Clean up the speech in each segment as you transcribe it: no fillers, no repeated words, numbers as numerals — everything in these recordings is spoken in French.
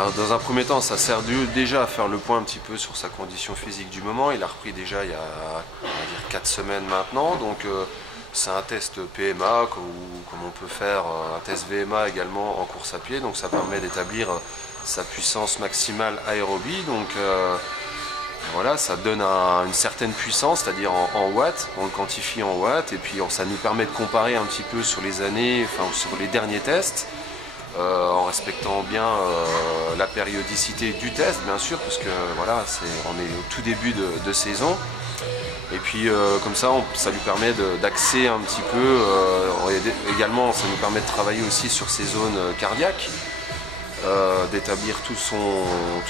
Alors, dans un premier temps, ça sert déjà à faire le point un petit peu sur sa condition physique du moment. Il a repris déjà il y a, on va dire, 4 semaines maintenant. Donc c'est un test PMA, comme on peut faire un test VMA également en course à pied. Donc ça permet d'établir sa puissance maximale aérobie. Donc voilà, ça donne une certaine puissance, c'est-à-dire en watts. On le quantifie en watts et puis ça nous permet de comparer un petit peu sur les années, enfin sur les derniers tests. En respectant bien la périodicité du test, bien sûr, parce que voilà, on est au tout début de saison. Et puis comme ça, ça lui permet d'axer un petit peu. Également, ça nous permet de travailler aussi sur ses zones cardiaques, d'établir toutes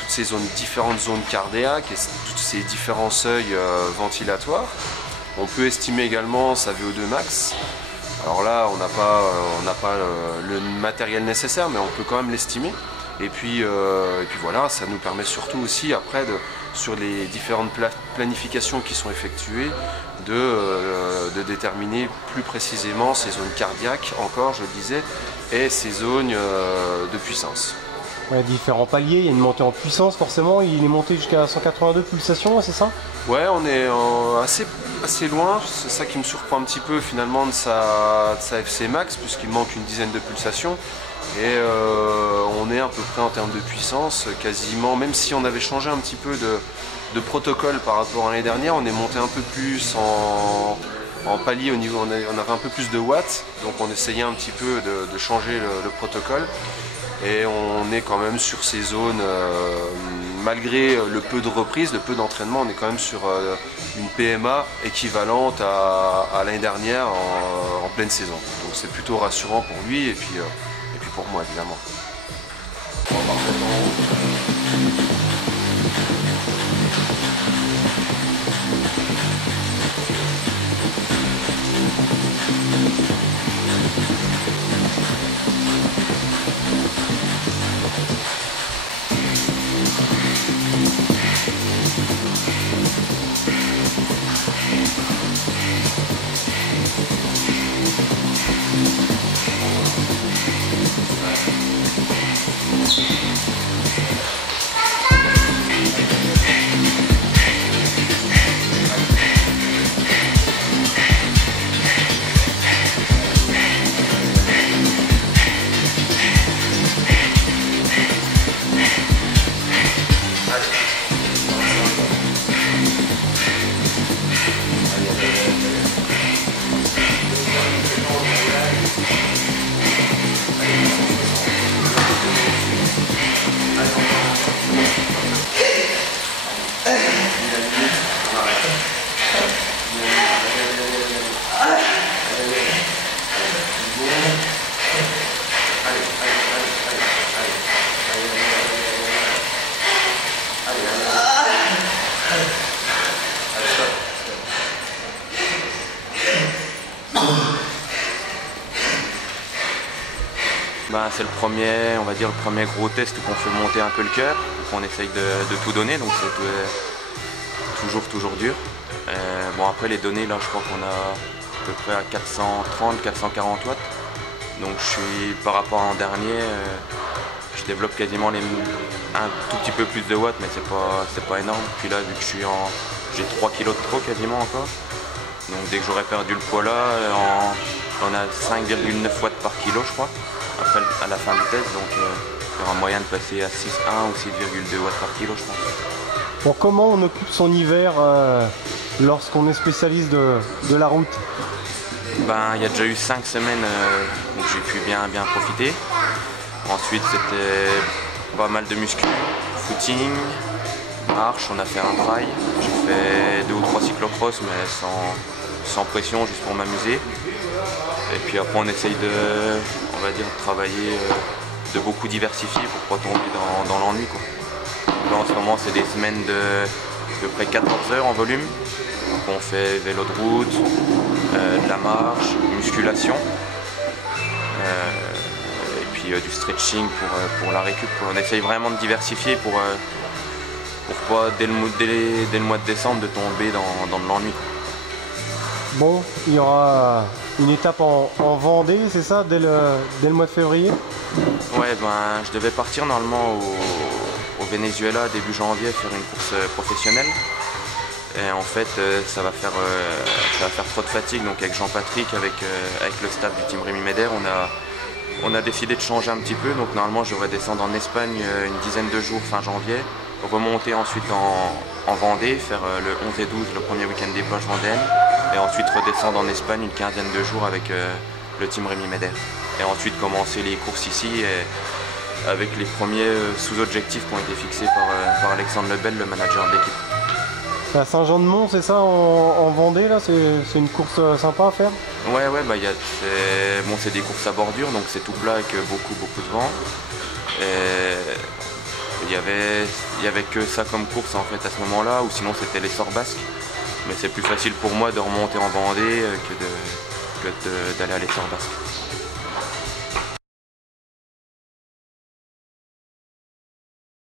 ces différentes zones cardiaques et tous ces différents seuils ventilatoires. On peut estimer également sa VO2 max. Alors là, on n'a pas le matériel nécessaire, mais on peut quand même l'estimer. Et puis voilà, ça nous permet surtout aussi après, sur les différentes planifications qui sont effectuées, de déterminer plus précisément ces zones cardiaques, encore je le disais, et ces zones de puissance. Ouais, différents paliers, il y a une montée en puissance forcément, il est monté jusqu'à 182 pulsations, c'est ça? Ouais, on est assez loin, c'est ça qui me surprend un petit peu finalement de sa FC max, puisqu'il manque une dizaine de pulsations. Et on est à peu près en termes de puissance, quasiment, même si on avait changé un petit peu de protocole par rapport à l'année dernière, on est monté un peu plus en palier au niveau, on avait un peu plus de watts, donc on essayait un petit peu de changer le protocole. Et on est quand même sur ces zones, malgré le peu de reprise, le peu d'entraînement, on est quand même sur une PMA équivalente à l'année dernière en pleine saison. Donc c'est plutôt rassurant pour lui et puis pour moi évidemment. C'est le premier, on va dire, le premier gros test qu'on fait monter un peu le cœur, qu'on essaye de tout donner, donc c'est toujours dur. Bon, après les données, là je crois qu'on a à peu près à 430, 440 watts. Donc par rapport à l'an dernier, je développe quasiment un tout petit peu plus de watts, mais c'est pas énorme. Puis là, vu que j'ai 3 kg de trop quasiment encore. Donc dès que j'aurai perdu le poids là, on a 5,9 watts par kilo je crois. Après, à la fin du test, donc il y aura moyen de passer à 6,1 ou 6,2 watts par kilo, je pense. Bon, comment on occupe son hiver lorsqu'on est spécialiste de la route? Il y a déjà eu 5 semaines où j'ai pu bien profiter. Ensuite, c'était pas mal de muscu, footing, marche, on a fait un trail. J'ai fait 2 ou 3 cyclocross, mais sans pression, juste pour m'amuser. Et puis après, on essaye on va dire, travailler, de beaucoup diversifier pour pas tomber dans l'ennui. Là, en ce moment, c'est des semaines de à peu près 14 heures en volume. Donc, on fait vélo de route, de la marche, musculation, et puis du stretching pour la récup. On essaye vraiment de diversifier pour pas, dès le mois de décembre, de tomber dans de l'ennui. bon, il y aura une étape en Vendée, c'est ça, dès le mois de février? Ouais, ben, je devais partir normalement au Venezuela début janvier faire une course professionnelle. Et en fait, ça va faire trop de fatigue. Donc avec Jean-Patrick, avec le staff du team Rémi Meder, on a décidé de changer un petit peu. Donc normalement, je devrais descendre en Espagne une dizaine de jours fin janvier, remonter ensuite en Vendée, faire le 11 et 12, le premier week-end des plages vendéennes, et ensuite redescendre en Espagne une quinzaine de jours avec le team Rémi Meder. Et ensuite commencer les courses ici avec les premiers sous-objectifs qui ont été fixés par Alexandre Lebel, le manager de l'équipe. C'est à Saint-Jean-de-Mont, c'est ça, en Vendée, là? C'est une course sympa à faire? Ouais, bah, c'est des courses à bordure, donc c'est tout plat avec beaucoup de vent. Il y avait que ça comme course en fait à ce moment-là, ou sinon c'était l'essor basque. Mais c'est plus facile pour moi de remonter en Vendée que d'aller à l'essor basque.